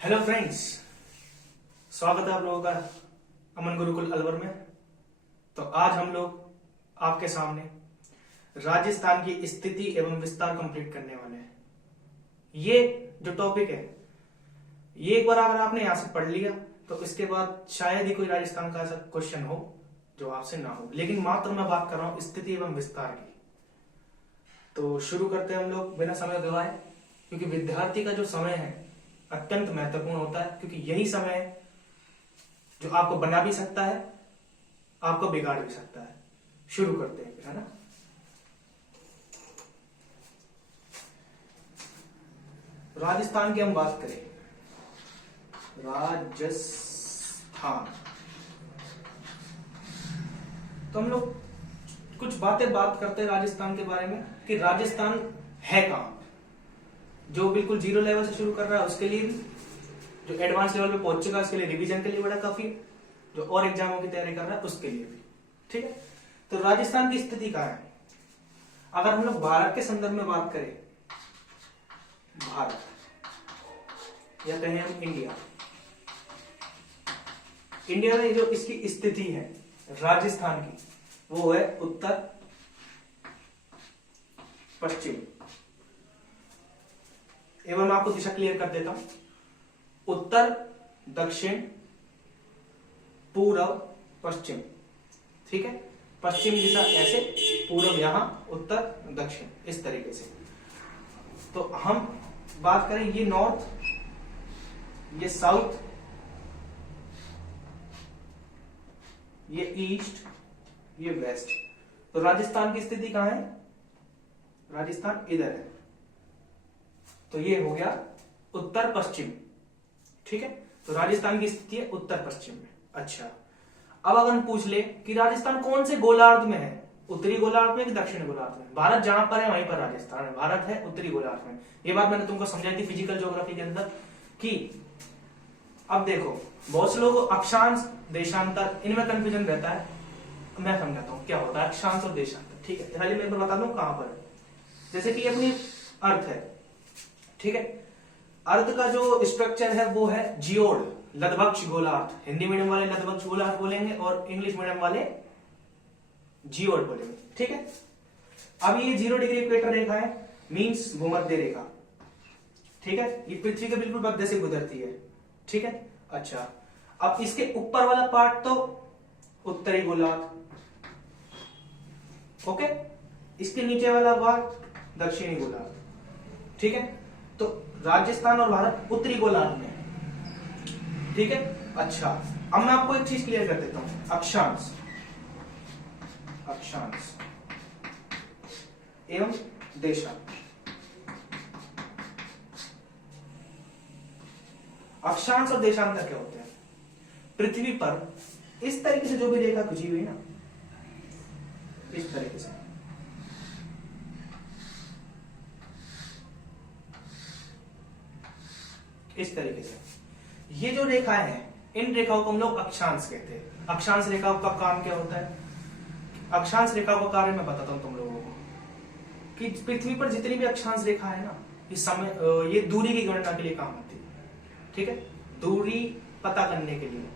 Hello friends, स्वागत है आप लोगों का अमन गुरुकुल अलवर में। तो आज हम लोग आपके सामने राजस्थान की स्थिति एवं विस्तार कंप्लीट करने वाले हैं। ये जो टॉपिक है, ये एक बार अगर आपने यहां से पढ़ लिया तो इसके बाद शायद ही कोई राजस्थान का ऐसा क्वेश्चन हो जो आपसे ना हो, लेकिन मात्र मैं बात कर रहा हूं स्थिति एवं विस्तार की। तो शुरू करते हैं हम लोग बिना समय गवाए, क्योंकि विद्यार्थी का जो समय है अत्यंत महत्वपूर्ण होता है, क्योंकि यही समय है जो आपको बना भी सकता है, आपको बिगाड़ भी सकता है। शुरू करते हैं फिर, है ना। राजस्थान की हम बात करें, राजस्थान, तो हम लोग कुछ बात करते हैं राजस्थान के बारे में कि राजस्थान है कहां। जो बिल्कुल जीरो लेवल से शुरू कर रहा है उसके लिए भी, जो एडवांस लेवल पे पहुंच चुका है उसके लिए रिवीजन के लिए बड़ा काफी, जो और एग्जामों की तैयारी कर रहा है उसके लिए भी। ठीक है, तो राजस्थान की स्थिति कहां है। अगर हम लोग भारत के संदर्भ में बात करें, भारत या कहें हम इंडिया, इंडिया में जो इसकी स्थिति है राजस्थान की, वो है उत्तर पश्चिम। एवं मैं आपको दिशा क्लियर कर देता हूं, उत्तर दक्षिण पूर्व पश्चिम। ठीक है, पश्चिम दिशा ऐसे, पूर्व यहां, उत्तर दक्षिण इस तरीके से। तो हम बात करें, ये नॉर्थ, ये साउथ, ये ईस्ट, ये वेस्ट। तो राजस्थान की स्थिति कहां है, राजस्थान इधर है, तो ये हो गया उत्तर पश्चिम। ठीक है, तो राजस्थान की स्थिति है उत्तर पश्चिम में। अच्छा, अब अगर हम पूछ ले कि राजस्थान कौन से गोलार्ध में है, उत्तरी गोलार्ध में कि दक्षिणी गोलार्ध में। भारत जहां पर है वहीं पर राजस्थान है, भारत है उत्तरी गोलार्ध में। ये बात मैंने तुमको समझाई थी फिजिकल ज्योग्राफी के अंदर कि अब देखो, बहुत से लोग अक्षांश देशांतर इनमें कंफ्यूजन रहता है। मैं समझाता हूं क्या होता है अक्षांश और देशांतर। ठीक है, पहले मैं बता दूं कहां पर है। जैसे कि अपनी अर्थ है, ठीक है, अर्थ का जो स्ट्रक्चर है वो है जियोड, लधवक्ष गोलार्ध। हिंदी मीडियम वाले लधवक्ष गोलार्ध बोलेंगे और इंग्लिश मीडियम वाले जियोड बोलेंगे। ठीक है, अब ये 0 डिग्री इक्वेटर रेखा है, मींस भूमध्य रेखा। ठीक है, ये पृथ्वी के बिल्कुल मध्य से गुजरती है। ठीक है, अच्छा, अब इसके ऊपर वाला पार्ट तो उत्तरी गोलार्ध, ओके, इसके नीचे वाला पार्ट दक्षिणी गोलार्ध। ठीक है, तो राजस्थान और भारत उत्तरी गोलार्ध में है। ठीक है, अच्छा, अब मैं आपको एक चीज क्लियर कर देता हूं, अक्षांश, अक्षांश एवं देशांतर। अक्षांश और देशांतर क्या होते हैं। पृथ्वी पर इस तरीके से जो भी रेखा खिंची हुई ना, इस तरीके से, इस तरीके से ये जो रेखाएं हैं, इन रेखाओं को हम लोग अक्षांश कहते हैं। अक्षांश रेखाओं का काम क्या होता है, अक्षांश रेखाओं का कार्य मैं बताता हूं तुम लोगों को कि पृथ्वी पर जितनी भी अक्षांश रेखा है ना, ये दूरी की गणना के लिए काम आती है। ठीक है, दूरी पता करने के लिए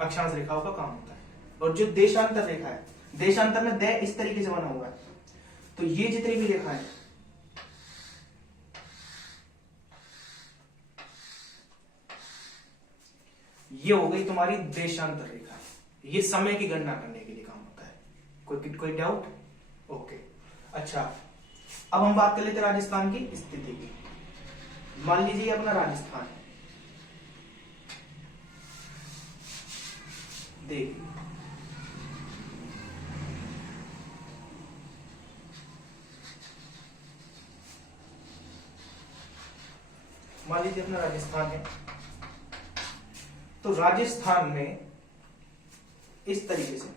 अक्षांश रेखाओं का काम होता है। और जो देशांतर रेखा है, देशांतर में दे इस तरीके से बना हुआ है, तो ये जितनी भी रेखा है, ये हो गई तुम्हारी देशांतर रेखा। ये समय की गणना करने के लिए काम होता है। कोई डाउट? ओके, अच्छा, अब हम बात कर लेते हैं राजस्थान की स्थिति की। मान लीजिए अपना राजस्थान, देखिए मान लीजिए अपना राजस्थान है, तो राजस्थान में इस तरीके से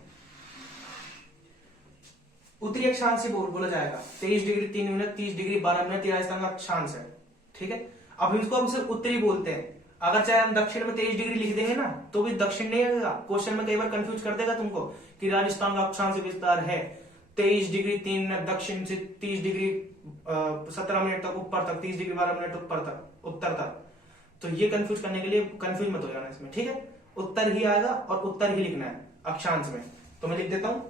उत्तरी अक्षांश से बोला जाएगा 23 degree 3 minute 30 degree 12 minute, Rajasthan का अक्षांश है। ठीक है, अब इसको हम सिर्फ उत्तरी बोलते हैं। अगर चाहे हम दक्षिण में 23 डिग्री लिख देंगे ना, तो भी दक्षिण नहीं आएगा। क्वेश्चन में कई बार कंफ्यूज कर देगा तुमको कि राजस्थान का अक्षांश विस्तार है 23 डिग्री 3 मिनट दक्षिण से 30 डिग्री 17 मिनट तक ऊपर तक, 30 डिग्री 12 मिनट ऊपर तक उत्तर तक। तो ये कंफ्यूज करने के लिए कंफ्यूज मत हो जाना इसमें, ठीक है। उत्तर ही आएगा और उत्तर ही लिखना है अक्षांश में। तो मैं लिख देता हूं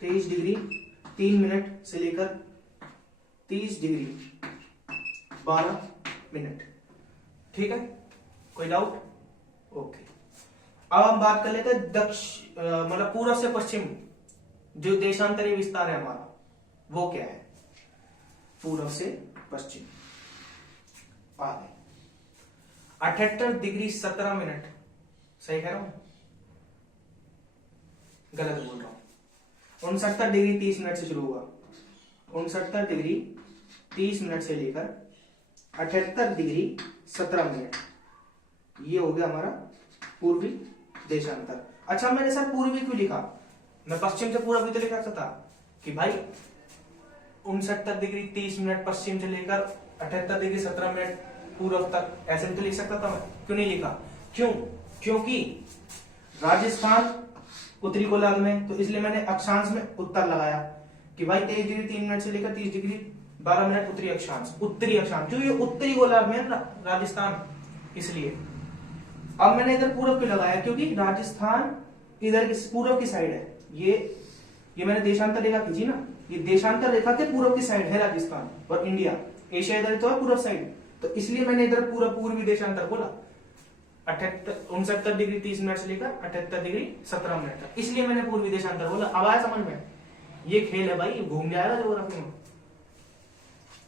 23 डिग्री 3 मिनट से लेकर 30 डिग्री 12 मिनट, ठीक है। कोई डाउट? ओके। अब हम बात कर लेते हैं मतलब पूर्व से पश्चिम जो देशांतरीय विस्तार है हमारा, वो क्या है? पूर्व से पश्चिम आ गए 78 डिग्री 17 मिनट। सही कह रहा हूं? गलत बोल रहा हूं। 69 डिग्री 30 मिनट से शुरू हुआ, 69 डिग्री 30 मिनट से लेकर 78 डिग्री 17 मिनट, ये हो गया हमारा पूर्वी देशांतर। अच्छा, मैंने सर पूर्वी क्यों लिखा? मैं पश्चिम से पूर्व भी तो लिखा था कि भाई 69 डिग्री 30 मिनट पश्चिम से लेकर 78 डिग्री 17 मिनट पूर्व तक, ऐसे भी तो लिख सकता था मैं। क्यों नहीं लिखा? क्यों? क्योंकि राजस्थान उत्तरी गोलार्ध में, तो इसलिए मैंने अक्षांश में उत्तर लगाया कि भाई 23 डिग्री 3 मिनट से लेकर 30 डिग्री 12 मिनट उत्तरी अक्षांश, उत्तरी अक्षांश जो ये उत्तरी गोलार्ध में राजस्थान, इसलिए। अब मैंने इधर पूर्व क्यों लगाया? क्योंकि राजस्थान इधर पूर्व की साइड है। ये मैंने देशांतर रेखा खींची ना, ये देशांतर रेखा के पूर्व की साइड है राजस्थान, और इंडिया एशिया इधर तो है पूर्व साइड, तो इसलिए मैंने इधर पूर्वी देशांतर बोला 69 डिग्री 30 मिनट से लेकर 78 डिग्री 17 मिनट तक, इसलिए मैंने पूर्वी देशांतर बोला। अब आया समझ में? ये खेल है भाई, घूम जाएगा ज्योग्राफी में।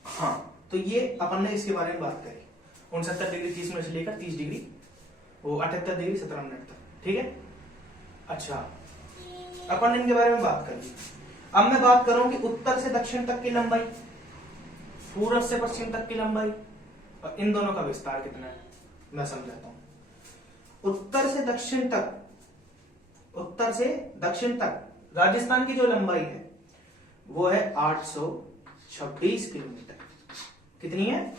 हाँ, तो ये अपन ने इसके बारे में बात करी 69 डिग्री 30 मिनट से लेकर 30 डिग्री वो 78 डिग्री 17 मिनट तक, ठीक है। अच्छा, अपन ने इनके बारे में बात कर ली। अब मैं बात करूं कि उत्तर से दक्षिण तक की लंबाई, पूर्व से पश्चिम तक की लंबाई, और इन दोनों का विस्तार कितना है मैं समझाता हूं। उत्तर से दक्षिण तक राजस्थान की जो लंबाई है वो है 826 किलोमीटर। कितनी है?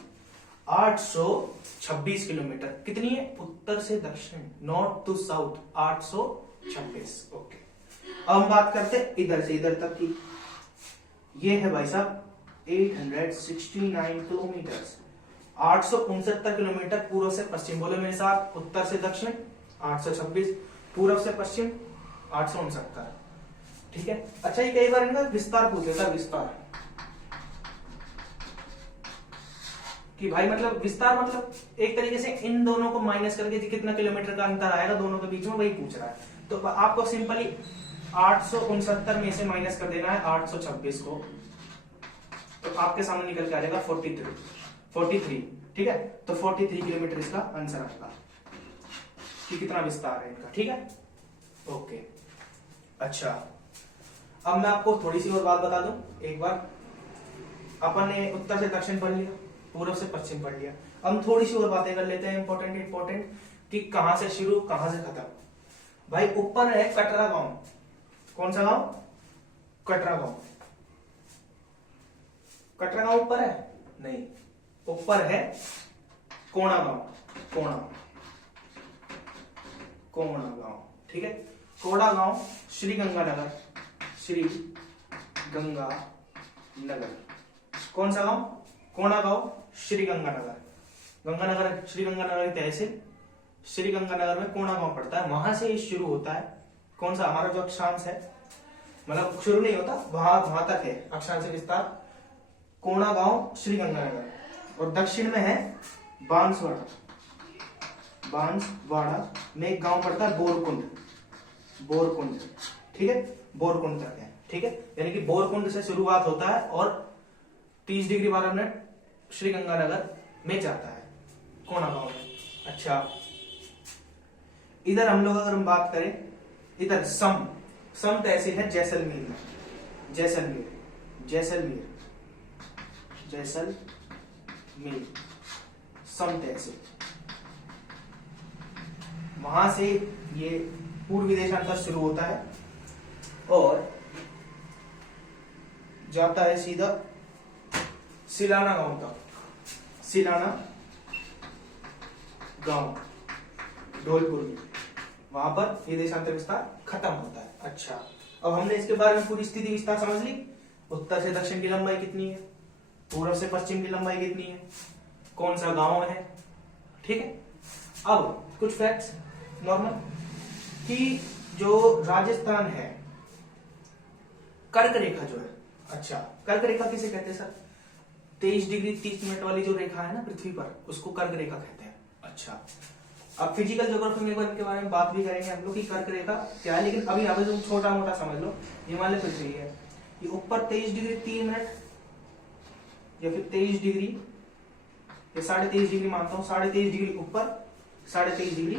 826 किलोमीटर। कितनी है? उत्तर से दक्षिण, नॉर्थ टू साउथ, 826। ओके। अब हम बात करते हैं इधर से इधर तक की। ये है भाई साहब 869 किलोमीटर, 869 किलोमीटर पूर्व से पश्चिम। बोले मेरे साथ, उत्तर से दक्षिण 826, पूर्व से पश्चिम 869, ठीक है। अच्छा, ये कई बार इनका विस्तार पूछ लेता है, विस्तार कि भाई मतलब विस्तार मतलब एक तरीके से इन दोनों को माइनस करके कितना किलोमीटर का अंतर आएगा दोनों के बीच में, वही पूछ रहा है। तो आपको सिंपली 869 में से माइनस कर देना है 826 को, तो आपके सामने निकल के आ जाएगा 43, ठीक है। तो 43 किलोमीटर इसका आंसर आएगा कि कितना विस्तार है इनका, ठीक है। ओके। अच्छा, अब मैं आपको थोड़ी सी और बात बता दूं। एक बार अपन ने उत्तर से दक्षिण पढ़ लिया, पूर्व से पश्चिम पढ़ लिया, हम थोड़ी सी और बातें कर लेते हैं इंपॉर्टेंट कि कहां से शुरू कहां से खत्म। भाई ऊपर है कटरा गांव। कौन सा गांव? कटरा गांव। कटरा गांव ऊपर है? नहीं, ऊपर है कोणा गांव। कोणा गांव, ठीक है। कोणा गांव श्रीगंगानगर। कौन सा गांव? कोणा गांव श्रीगंगानगर। श्रीगंगानगर की तहसील श्रीगंगानगर में कोणा गांव पड़ता है, वहां से शुरू होता है। कौन सा? हमारा जो अक्षांश है, मतलब शुरू नहीं होता, वहां तक है अक्षांश विस्तार। कोणा गांव श्रीगंगानगर, और दक्षिण में है बांसवाड़ा में एक गांव पड़ता है बोरकुंड, ठीक है। बोरकुंड तक है, ठीक है। यानी कि बोरकुंड से शुरुआत होता है और 30 डिग्री 12 मिनट श्रीगंगानगर में जाता है, कोणा गांव में। अच्छा, इधर हम लोग अगर हम बात करें, इधर सम तहसील है जैसलमेर में। जैसलमेर सम तहसील, वहां से ये पूर्वी देशांतर शुरू होता है और जाता है सीधा सिलाना गांव तक। सिलाना गांव धौलपुर में, वहां पर ये देशांतर विस्तार खत्म होता है। अच्छा, अब हमने इसके बारे में पूरी स्थिति विस्तार समझ ली। उत्तर से दक्षिण की लंबाई कितनी है, पूर्व से पश्चिम की लंबाई कितनी है, कौन सा गांव है, ठीक है। अब कुछ फैक्ट्स नॉर्मल कि जो राजस्थान है, कर्क रेखा जो है, अच्छा कर्क रेखा किसे कहते हैं सर? 23 डिग्री 30 मिनट वाली जो रेखा है ना पृथ्वी पर, उसको कर्क रेखा कहते हैं। अच्छा, अब फिजिकल ज्योग्राफी में एक बार इनके बारे में बात भी करेंगे हम लोग कि कर्क रेखा क्या है, लेकिन अभी अभी तुम छोटा मोटा समझ लो। हिमालय पृथ्वी है, ये ऊपर 23 डिग्री 3 मिनट या फिर 23 डिग्री या 23.5 डिग्री मानता हूँ, 23.5 डिग्री ऊपर 23.5 डिग्री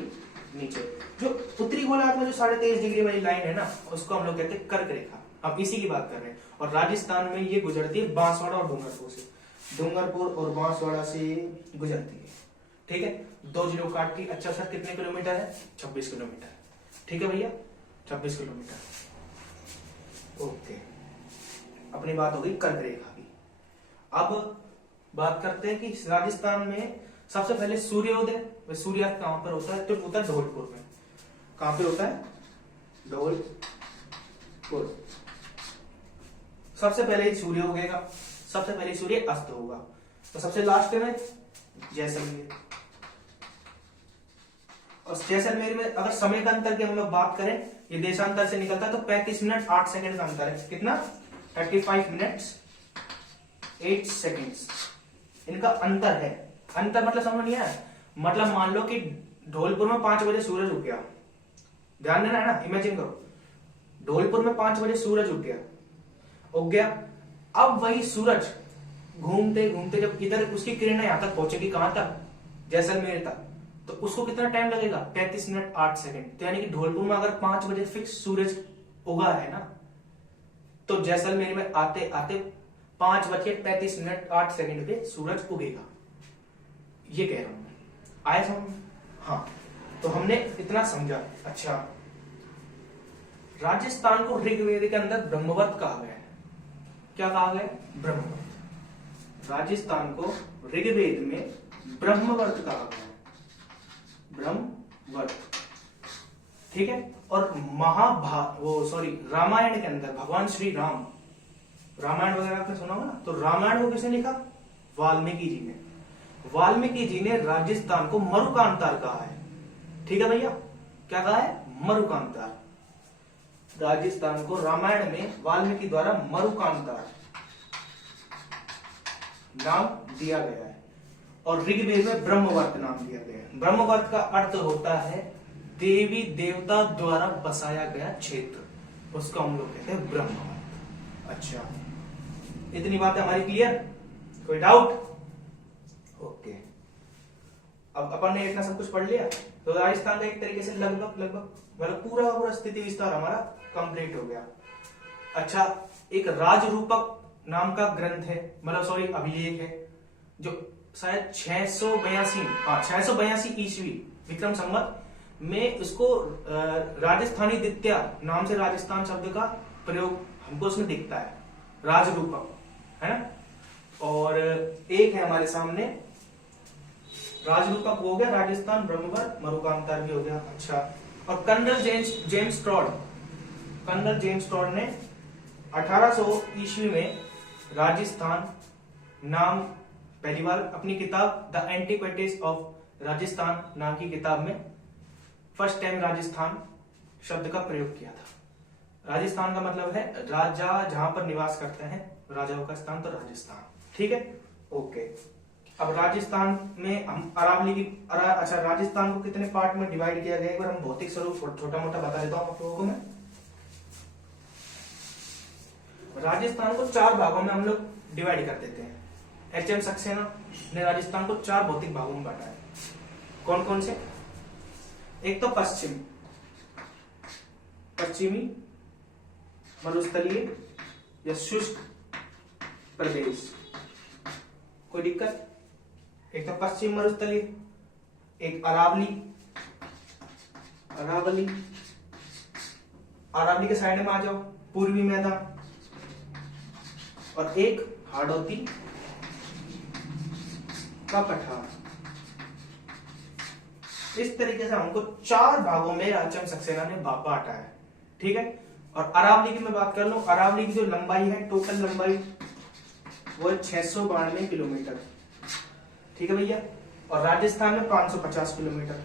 नीचे। जो उत्तरी गोलार्ध में जो 23.5 डिग्री वाली लाइन है ना, उसको हम लोग कहते हैं कर्क रेखा। अब इसी की बात कर रहे हैं। और राजस्थान में ये गुजरती है बांसवाड़ा और डूंगरपुर से, डूंगरपुर और बांसवाड़ा से गुजरती है, ठीक है। 2 जिलों काटती। अच्छा सर कितने किलोमीटर है? 26 किलोमीटर, ठीक है भैया, 26 किलोमीटर। ओके, अपनी बात हो गई कर्क रेखा की। अब बात करते हैं कि राजस्थान में सबसे पहले सूर्योदय, सूर्यास्त कहां पर होता है? तो होता है धौलपुर में। कहां पे होता है? धौलपुर। सबसे पहले सूर्य उगेगा, सबसे पहले सूर्य अस्त होगा, तो सबसे लास्ट में जैसलमेर। और जैसलमेर में अगर समय का अंतर की हम लोग बात करें, ये देशांतर से निकलता है तो 35 मिनट 8 सेकंड का अंतर है। कितना? 35 मिनट्स 8 सेकंड्स इनका अंतर है। अंतर मतलब समझ नहीं आया? मतलब मान लो कि धौलपुर में 5 बजे सूरज उग गया, ध्यान देना है ना, इमेजिन करो धौलपुर में 5 बजे सूरज उग गया। अब वही सूरज घूमते घूमते जब इधर उसकी किरणें यहां तक पहुंचेगी, कहां तक? जैसलमेर तक, तो उसको कितना टाइम लगेगा? 35 मिनट 8 सेकंड। तो यानी कि धौलपुर में अगर 5 बजे फिक्स सूरज उगा है ना, तो जैसलमेर में आते आते 5:35 पे सूरज उगेगा। ये कह रहा हूं मैं, आया समझ? हाँ, तो हमने इतना समझा। अच्छा, राजस्थान को ऋग्वेद के अंदर ब्रह्मवत कहा गया है। क्या कहा गया? ब्रह्मवत। राजस्थान को ऋग्वेद में ब्रह्मवर्त कहा गया है, ब्रह्मवर्त, ठीक है। और रामायण के अंदर भगवान श्री राम, रामायण वगैरह आपने सुना होगा ना, तो रामायण को किसने लिखा? वाल्मीकि जी ने। वाल्मीकि जी ने राजस्थान को मरुकांतार कहा है, ठीक है भैया। क्या कहा है? मरुकांतार। राजस्थान को रामायण में वाल्मीकि द्वारा मरुकांतार नाम दिया गया है, और ऋग्वेद में ब्रह्मवर्त नाम दिया गया है। ब्रह्मवर्त का अर्थ होता है देवी देवता द्वारा बसाया गया क्षेत्र, उसको हम लोग कहते हैं ब्रह्मवर्त। अच्छा, इतनी बातें हमारी क्लियर? कोई डाउट? ओके, अब अपन ने इतना सब कुछ पढ़ लिया, तो राजस्थान का एक तरीके से लगभग मतलब पूरा स्थिति विस्तार हमारा कंप्लीट हो गया। अच्छा, एक राजरूपक नाम का ग्रंथ है, मतलब अभिलेख है, जो शायद 682 ईस्वी विक्रम संवत में उसको राजस्थानी द्वितीय नाम से राजस्थान शब्द का प्रयोग हमको उसमें दिखता है, राजरूपक, है ना। और एक है हमारे सामने राजरूपक हो गया, राजस्थान ब्रह्मवर्त, मरुकांतार भी हो गया। अच्छा, और कर्नल जेम्स टॉड ने 1800 ईस्वी में राजस्थान नाम पहली बार अपनी किताब द एंटीक्विटीज ऑफ राजस्थान नाम की किताब में फर्स्ट टाइम राजस्थान शब्द का प्रयोग किया था। राजस्थान का मतलब है राजा जहां पर निवास करते हैं, राजाओं का स्थान, तो राजस्थान, ठीक है। ओके, अब राजस्थान में हम अरावली की अच्छा, राजस्थान को कितने पार्ट में डिवाइड किया गया, एक बार हम भौतिक स्वरूप छोटा मोटा बता देता हूं आप लोगों को मैं। राजस्थान को 4 भागों में हम लोग डिवाइड कर देते हैं। एच.एम. सक्सेना ने राजस्थान को 4 भौतिक भागों में बांटा है। कौन कौन से? एक तो पश्चिमी मरुस्थलीय या शुष्क प्रदेश, कोई दिक्कत? एक तो पश्चिम मरुस्थलीय, एक अरावली के साइड में आ जाओ, पूर्वी मैदान, और एक हाड़ौती का पठार। इस तरीके से हमको 4 भागों में एच.एम. सक्सेना ने बांटा है, ठीक है। और अरावली की मैं बात कर लूं, अरावली की जो लंबाई है, टोटल लंबाई वो है 692 किलोमीटर, ठीक है भैया। और राजस्थान में 550 किलोमीटर।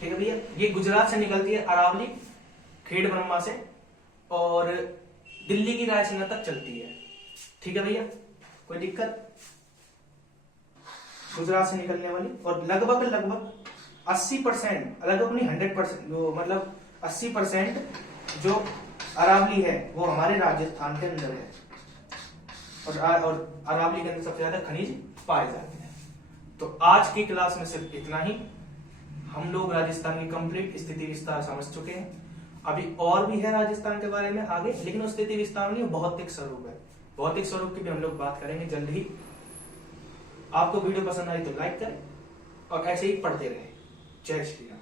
ठीक है भैया, ये गुजरात से निकलती है अरावली खेड़ ब्रह्मा से और दिल्ली की रायसीना तक चलती है। ठीक है भैया, कोई दिक्कत? गुजरात से निकलने वाली और लगभग 80%, लगभग नहीं 100%, मतलब 80% जो अरावली है वो हमारे राजस्थान के अंदर है और अरावली के अंदर सबसे ज्यादा खनिज पाए जाते हैं। तो आज की क्लास में सिर्फ इतना ही। हम लोग राजस्थान की कंप्लीट स्थिति विस्तार समझ चुके हैं। अभी और भी है राजस्थान के बारे में आगे, लेकिन उस स्थिति विस्तार में भौतिक स्वरूप है। भौतिक स्वरूप की भी हम लोग बात करेंगे जल्द ही। आपको वीडियो पसंद आई तो लाइक करें और ऐसे ही पढ़ते रहें। जय श्री राम।